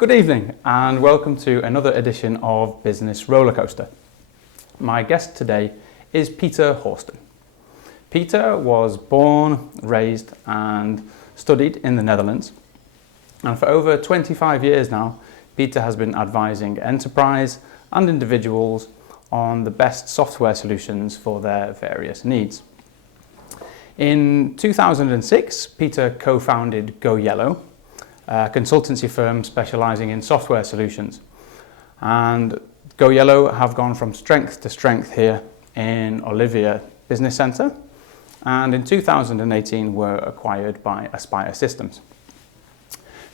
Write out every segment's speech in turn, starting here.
Good evening and welcome to another edition of Biznesowy Rollercoaster. My guest today is Peter Horsten. Peter was born, raised and studied in the Netherlands, and for over 25 years now Peter has been advising enterprise and individuals on the best software solutions for their various needs. In 2006 Peter co-founded Goyello, a consultancy firm specializing in software solutions, and Goyello have gone from strength to strength here in Olivia Business Centre, and in 2018 were acquired by Aspire Systems.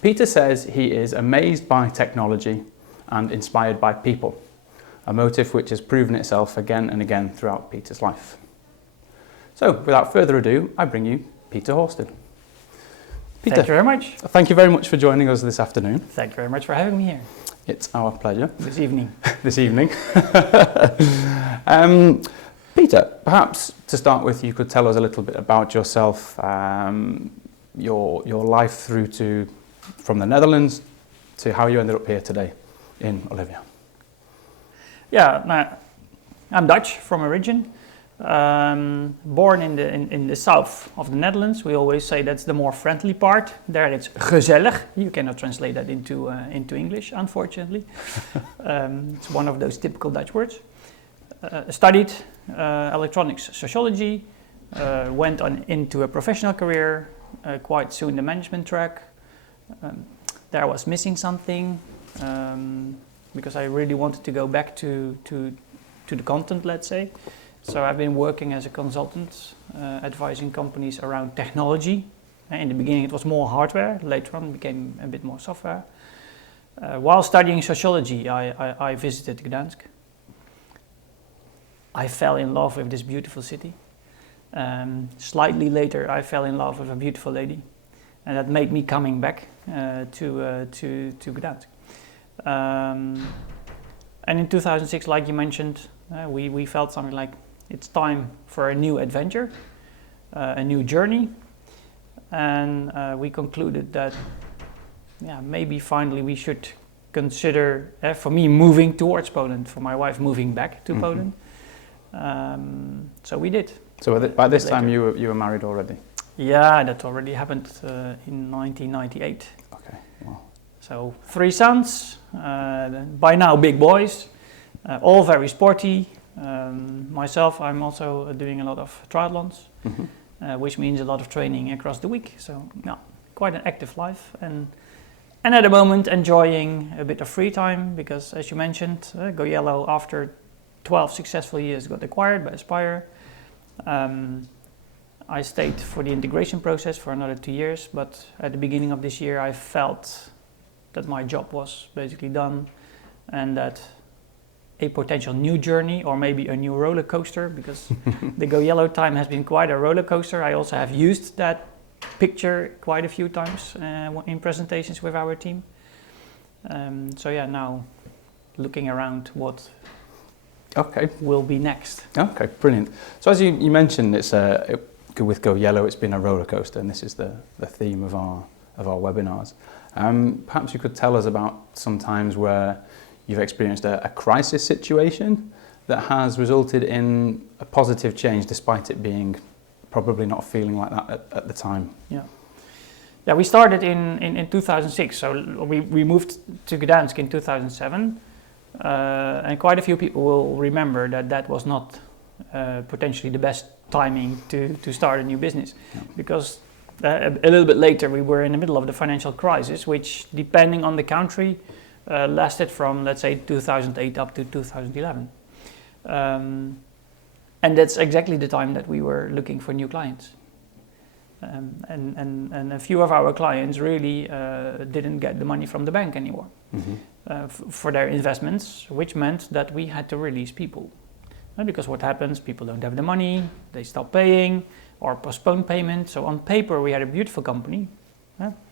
Peter says he is amazed by technology and inspired by people, a motive which has proven itself again and again throughout Peter's life. So without further ado, I bring you Peter Horsten. Peter, thank you very much. Thank you very much for joining us this afternoon. Thank you very much for having me here. It's our pleasure. This evening. This evening. Peter, perhaps to start with, you could tell us a little bit about yourself, your life through to from the Netherlands to how you ended up here today in Olivia. Yeah, I'm Dutch from origin. Born in the south of the Netherlands. We always say that's the more friendly part. There it's gezellig. You cannot translate that into English, unfortunately. It's one of those typical Dutch words. Studied electronics sociology, went on into a professional career, quite soon the management track. There I was missing something because I really wanted to go back to the content, let's say. So I've been working as a consultant, advising companies around technology. In the beginning it was more hardware, later on it became a bit more software. While studying sociology, I visited Gdansk. I fell in love with this beautiful city. Slightly later I fell in love with a beautiful lady, and that made me coming back to Gdansk. And in 2006, like you mentioned, we felt something like it's time for a new adventure, a new journey, and we concluded that maybe finally we should consider, for me, moving towards Poland, for my wife moving back to Poland. So we did. So by this time you were married already? Yeah, that already happened in 1998. Okay, wow. So 3 sons, by now big boys, all very sporty. Myself, I'm also doing a lot of triathlons, which means a lot of training across the week. So quite an active life, and at the moment enjoying a bit of free time because, as you mentioned, Goyello, after 12 successful years, got acquired by Aspire. I stayed for the integration process for another 2 years, but at the beginning of this year I felt that my job was basically done and that a potential new journey or maybe a new roller coaster, because the Goyello time has been quite a roller coaster. I also have used that picture quite a few times in presentations with our team. Now looking around what will be next. Okay, brilliant. So as you mentioned, it's with Goyello, it's been a roller coaster, and this is the theme of our webinars. Perhaps you could tell us about some times where you've experienced a crisis situation that has resulted in a positive change despite it being probably not feeling like that at the time. Yeah, we started in 2006, so we moved to Gdansk in 2007, and quite a few people will remember that was not potentially the best timing to start a new business, because a little bit later we were in the middle of the financial crisis, which, depending on the country, lasted from, let's say, 2008 up to 2011. And that's exactly the time that we were looking for new clients. And a few of our clients really didn't get the money from the bank anymore for their investments, which meant that we had to release people. Because what happens, people don't have the money, they stop paying or postpone payment. So on paper we had a beautiful company,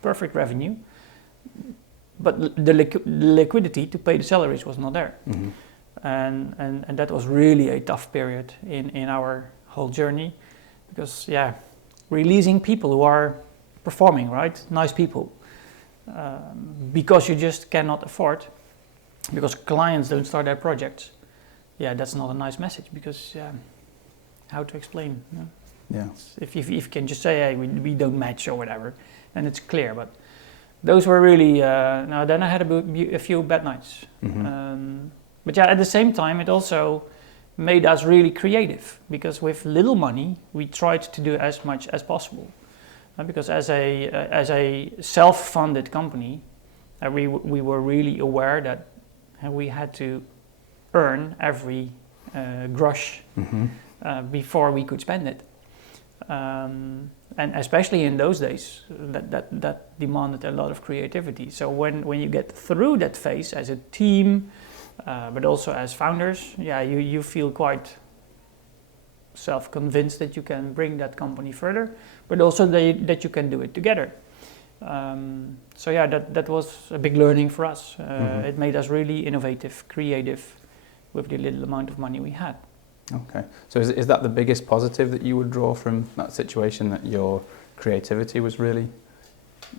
perfect revenue, but the liquidity to pay the salaries was not there. And that was really a tough period in our whole journey, because releasing people who are performing, right, nice people, because you just cannot afford, because clients don't start their projects. Yeah, that's not a nice message, because how to explain? You know? Yeah. If you can just say, hey, we don't match or whatever, then it's clear. But those were really, now then I had a few bad nights. But yeah, at the same time, it also made us really creative, because with little money, we tried to do as much as possible. Because as a self-funded company, we were really aware that we had to earn every grosh before we could spend it. And especially in those days, that demanded a lot of creativity. So when you get through that phase as a team, but also as founders, you feel quite self-convinced that you can bring that company further, but also that you can do it together. That was a big learning for us. It made us really innovative, creative, with the little amount of money we had. Okay, so is that the biggest positive that you would draw from that situation, that your creativity was really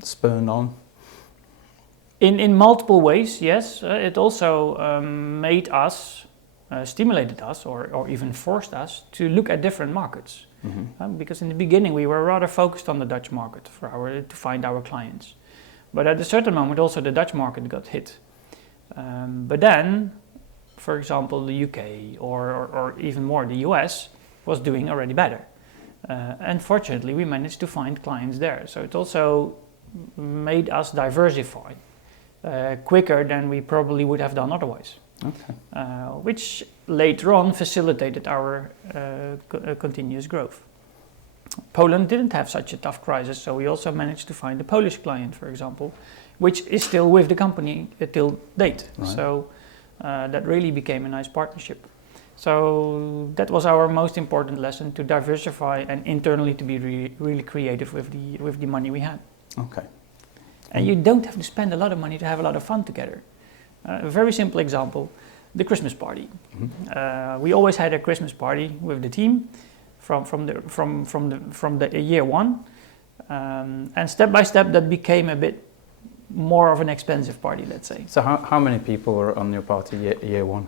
spurred on? In multiple ways, yes. It also made us, stimulated us, or even forced us to look at different markets. Because in the beginning we were rather focused on the Dutch market to find our clients. But at a certain moment also the Dutch market got hit. But then, for example, the UK or even more the US was doing already better. And fortunately we managed to find clients there. So it also made us diversify quicker than we probably would have done otherwise. Okay. Which later on facilitated our continuous growth. Poland didn't have such a tough crisis, so we also managed to find a Polish client, for example, which is still with the company till date. Right. So that really became a nice partnership. So that was our most important lesson, to diversify and internally to be really creative with the money we had. Okay. And you don't have to spend a lot of money to have a lot of fun together. A very simple example, the Christmas party. We always had a Christmas party with the team from the year one, and step by step that became a bit more of an expensive party, let's say. So how many people were on your party year one?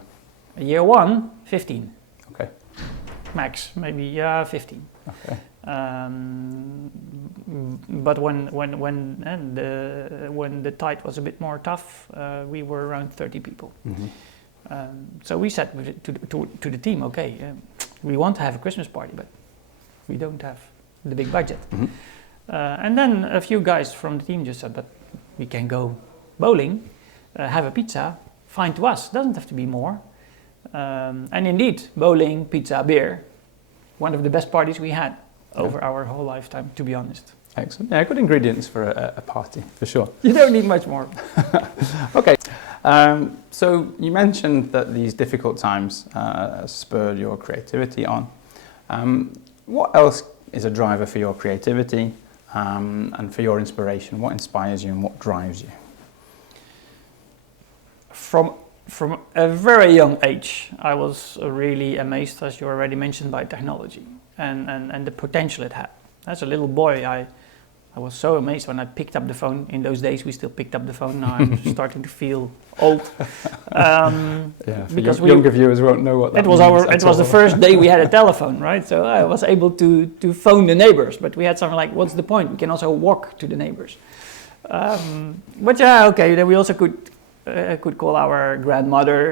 Year one, 15. Okay. Max, maybe 15. Okay. But when the tide was a bit more tough, we were around 30 people. So we said to the team, okay, we want to have a Christmas party, but we don't have the big budget. And then a few guys from the team just said, but we can go bowling, have a pizza, fine to us, doesn't have to be more. And indeed, bowling, pizza, beer, one of the best parties we had over our whole lifetime, to be honest. Excellent. Yeah, good ingredients for a party, for sure. You don't need much more. Okay. So you mentioned that these difficult times spurred your creativity on. What else is a driver for your creativity and for your inspiration? What inspires you and what drives you? From a very young age, I was really amazed, as you already mentioned, by technology and the potential it had. As a little boy, I was so amazed when I picked up the phone. In those days, we still picked up the phone. Now I'm starting to feel old. Because younger viewers won't know what that means. It was the first day we had a telephone, right? So I was able to phone the neighbors, but we had something like, what's the point? We can also walk to the neighbors. But yeah, okay, then we also could call our grandmother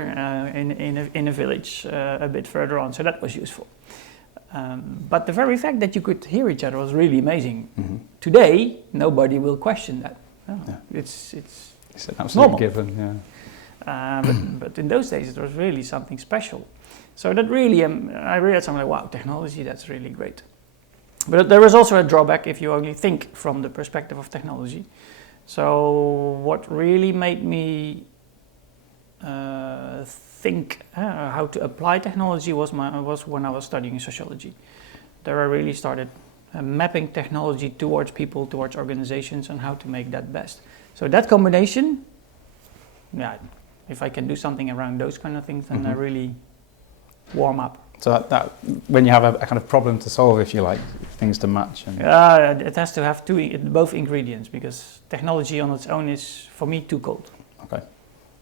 in a village a bit further on, so that was useful. But the very fact that you could hear each other was really amazing. Today, nobody will question that. It's an absolute normal. Given. Yeah. But in those days, it was really something special. So that really, I realized something like, wow, technology, that's really great. But there is also a drawback if you only think from the perspective of technology. So what really made me think how to apply technology was when I was studying sociology. There I really started mapping technology towards people, towards organizations, and how to make that best. So that combination, if I can do something around those kind of things, then I really warm up. So that when you have a kind of problem to solve, if you like, things to match. And it has to have both ingredients, because technology on its own is, for me, too cold. Okay.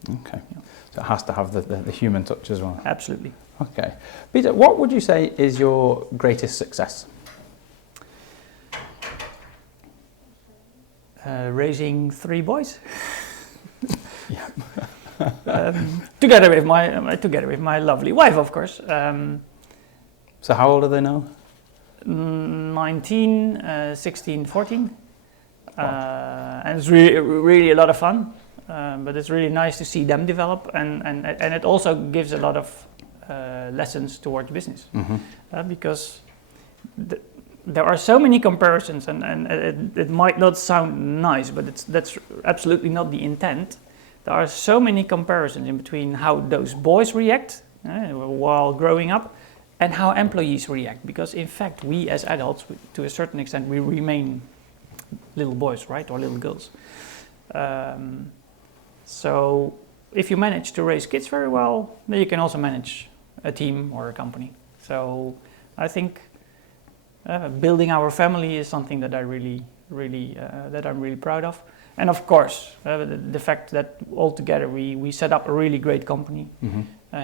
Yeah. So it has to have the human touch as well. Absolutely. Okay. Peter, what would you say is your greatest success? Raising 3 boys. Yeah. Together with my lovely wife, of course. So how old are they now? 19, 16, 14. And it's really a lot of fun. But it's really nice to see them develop, and it also gives a lot of lessons towards business. Mm-hmm. Because there are so many comparisons, and it might not sound nice, but that's absolutely not the intent. There are so many comparisons in between how those boys react while growing up and how employees react, because in fact we as adults, to a certain extent, we remain little boys, right, or little girls. So if you manage to raise kids very well, then you can also manage a team or a company. So I think building our family is something that that I'm really proud of. And of course, the fact that altogether we set up a really great company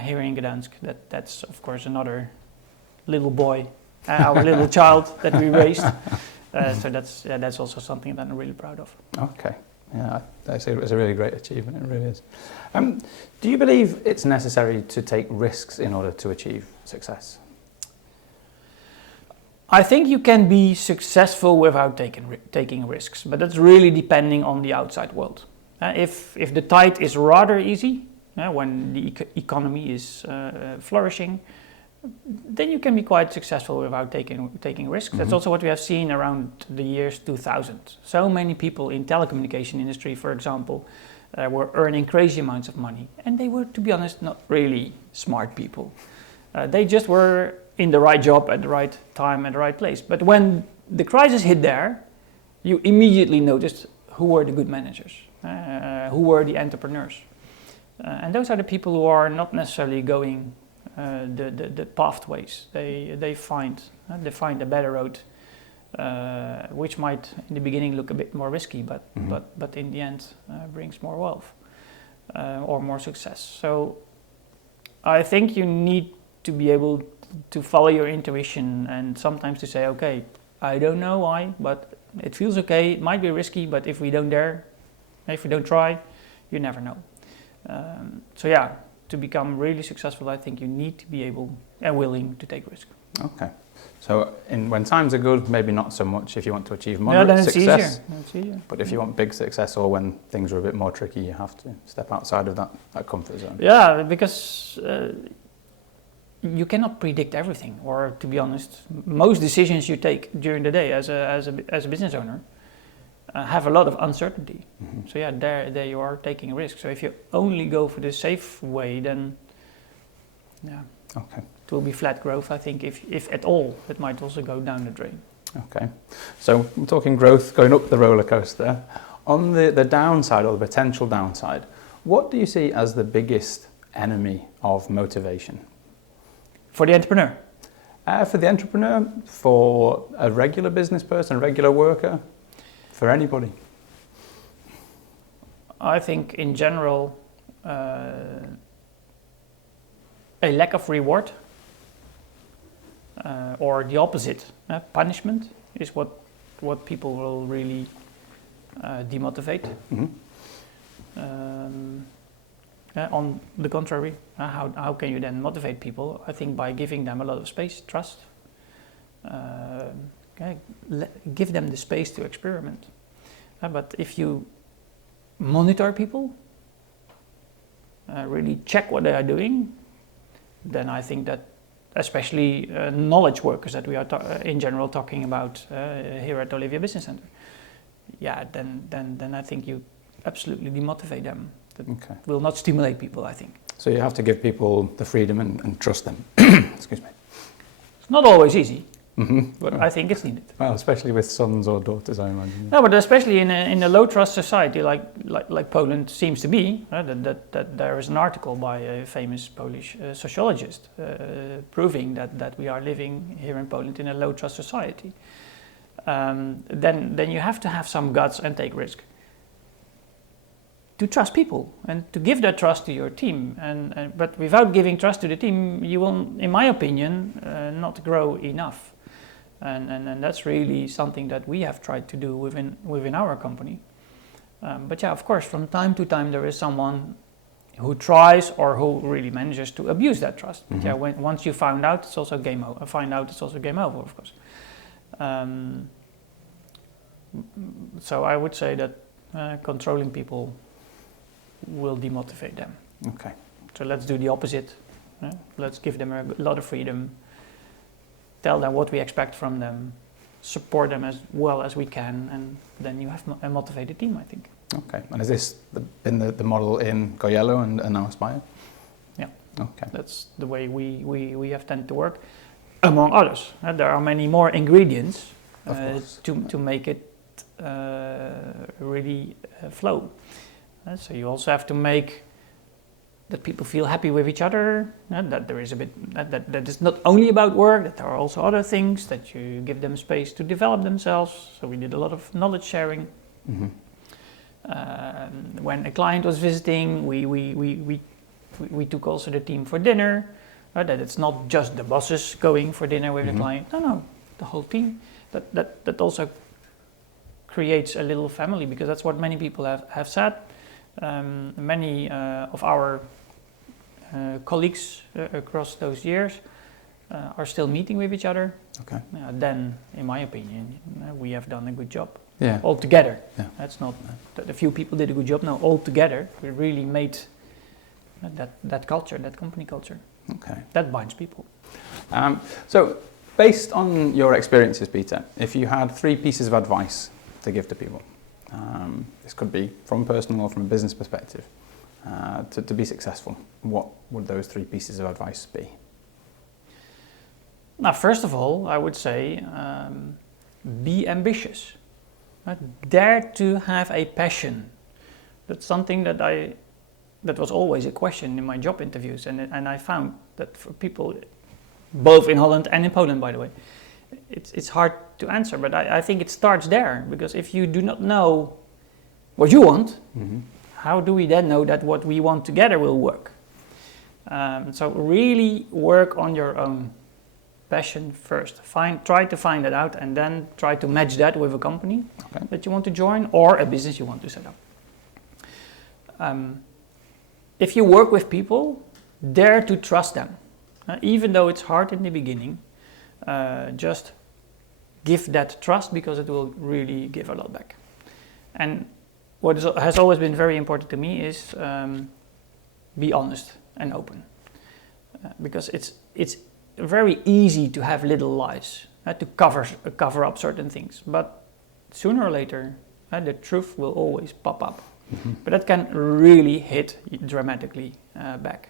here in Gdansk. That's of course another little boy, our little child that we raised. So that's also something that I'm really proud of. Okay. Yeah, I say it's a really great achievement. It really is. Do you believe it's necessary to take risks in order to achieve success? I think you can be successful without taking risks, but that's really depending on the outside world. If the tide is rather easy, when the economy is flourishing, then you can be quite successful without taking risks. Mm-hmm. That's also what we have seen around the years 2000. So many people in telecommunication industry, for example, were earning crazy amounts of money, and they were, to be honest, not really smart people. They just were in the right job at the right time at the right place. But when the crisis hit there, you immediately noticed who were the good managers, who were the entrepreneurs. And those are the people who are not necessarily going the pathways. They find a better road, which might in the beginning look a bit more risky, but in the end brings more wealth or more success. So I think you need to be able to follow your intuition, and sometimes to say, okay, I don't know why, but it feels okay. It might be risky, but if we don't try, you never know. So yeah, to become really successful, I think you need to be able and willing to take risk. Okay. So when times are good, maybe not so much if you want to achieve moderate then it's success. Easier. But if you want big success, or when things are a bit more tricky, you have to step outside of that comfort zone. Yeah, because you cannot predict everything, or to be honest, most decisions you take during the day as a business owner have a lot of uncertainty. Mm-hmm. So yeah, there you are taking a risk. So if you only go for the safe way, then yeah, okay, it will be flat growth. I think if at all, it might also go down the drain. Okay, so we're talking growth going up the roller coaster. On the downside, or the potential downside, what do you see as the biggest enemy of motivation? For the entrepreneur? For the entrepreneur, for a regular business person, a regular worker, for anybody? I think in general, a lack of reward, or the opposite, punishment, is what people will really demotivate. Mm-hmm. On the contrary, how can you then motivate people? I think by giving them a lot of space, trust. Give them the space to experiment. But if you monitor people, really check what they are doing, then I think that especially knowledge workers that we are in general talking about here at Olivia Business Center, then I think you absolutely demotivate them. That will not stimulate people, I think. So you have to give people the freedom and trust them. Excuse me. It's not always easy. but I think it's needed. Well, especially with sons or daughters, I imagine. No, but especially in a low trust society like Poland seems to be, that there is an article by a famous Polish sociologist proving that we are living here in Poland in a low trust society. Then you have to have some guts and take risk to trust people and to give that trust to your team. But without giving trust to the team, you will, in my opinion, not grow enough. And that's really something that we have tried to do within our company. But yeah, of course, from time to time there is someone who tries or who really manages to abuse that trust. But yeah, once you find out, it's also game over. Of course. So I would say that controlling people will demotivate them. Okay. So let's do the opposite. Let's give them a lot of freedom. Tell them what we expect from them. Support them as well as we can, and then you have a motivated team, I think. Okay. And has this been the model in Goyello and now Aspire? Yeah. Okay. That's the way we have tended to work, among others. There are many more ingredients to make it really flow. So you also have to make that people feel happy with each other, that there is a bit, that it's not only about work, that there are also other things, that you give them space to develop themselves. So we did a lot of knowledge sharing. When a client was visiting, we took also the team for dinner, that it's not just the bosses going for dinner with the client, no, the whole team. That also creates a little family, because that's what many people have said. Many of our colleagues across those years are still meeting with each other. Okay. Then, in my opinion, we have done a good job. Yeah. All together. Yeah. That's not that a few people did a good job. No, all together we really made that culture, that company culture. Okay. That binds people. So, based on your experiences, Peter, if you had 3 pieces of advice to give to people, this could be from personal or from a business perspective, to be successful, what would those 3 pieces of advice be? Now, first of all, I would say be ambitious. Dare to have a passion. That's something that was always a question in my job interviews, and I found that for people, both in Holland and in Poland, by the way, it's hard to answer, but I think it starts there, because if you do not know what you want, how do we then know that what we want together will work? So really work on your own passion first. Try to find that out, and then try to match that with a company that you want to join or a business you want to set up. If you work with people, dare to trust them. Even though it's hard in the beginning, just give that trust, because it will really give a lot back. And what has always been very important to me is be honest and open, because it's very easy to have little lies, to cover up certain things, but sooner or later the truth will always pop up. But that can really hit dramatically back.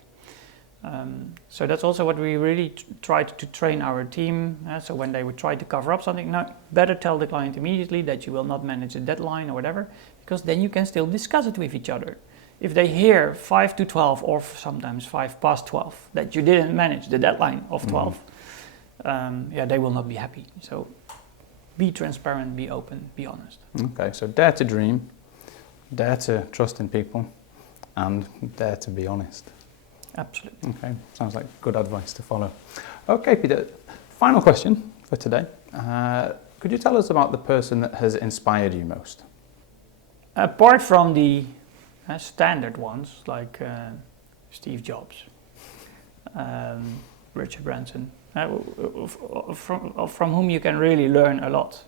So that's also what we really tried to train our team. So when they would try to cover up something, no, better tell the client immediately that you will not manage a deadline or whatever, because then you can still discuss it with each other. If they hear 5 to 12 or sometimes 5 past 12 that you didn't manage the deadline of 12, they will not be happy. So be transparent, be open, be honest. Okay, so dare to dream, dare to trust in people, and dare to be honest. Absolutely. Okay, sounds like good advice to follow. Okay, Peter, final question for today. Could you tell us about the person that has inspired you most? Apart from the standard ones like Steve Jobs, Richard Branson, from whom you can really learn a lot.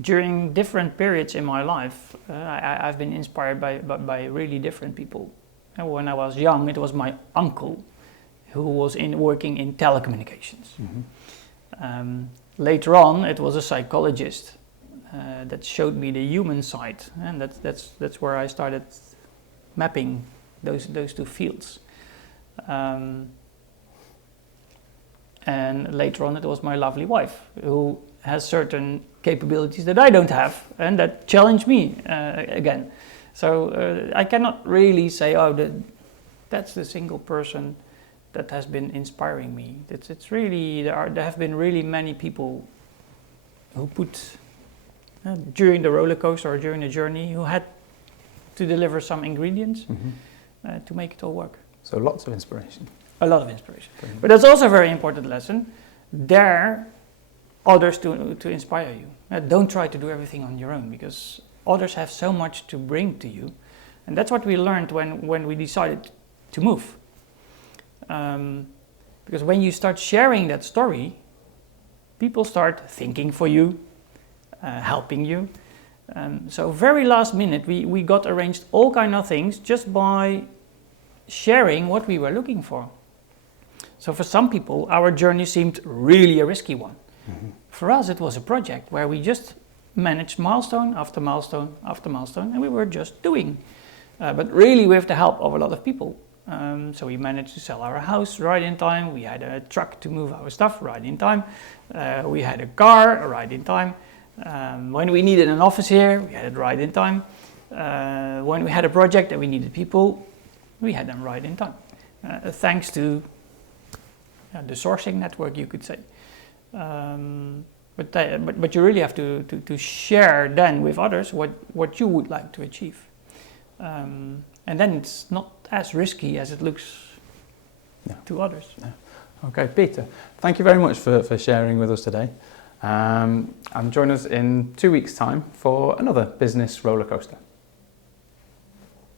During different periods in my life, I've been inspired by really different people. When I was young, it was my uncle who was working in telecommunications. Later on, it was a psychologist that showed me the human side, and that's where I started mapping those 2 fields. And later on, it was my lovely wife who has certain capabilities that I don't have and that challenge me again. So I cannot really say, that's the single person that has been inspiring me. It's really, there have been really many people who put, during the roller coaster or during the journey, who had to deliver some ingredients to make it all work. So lots of inspiration. A lot of inspiration. Brilliant. But that's also a very important lesson. Dare others to inspire you. Don't try to do everything on your own, because others have so much to bring to you. And that's what we learned when we decided to move. Because when you start sharing that story, people start thinking for you, helping you. So very last minute, we got arranged all kind of things just by sharing what we were looking for. So for some people, our journey seemed really a risky one. Mm-hmm. For us, it was a project where we just managed milestone after milestone after milestone, and we were just doing. But really with the help of a lot of people. So we managed to sell our house right in time. We had a truck to move our stuff right in time. We had a car right in time. When we needed an office here, we had it right in time. When we had a project and we needed people, we had them right in time. Thanks to the sourcing network, you could say. But you really have to share then with others what you would like to achieve. And then it's not as risky as it looks to others. No. Okay, Peter, thank you very much for sharing with us today. And join us in 2 weeks' time for another business roller coaster.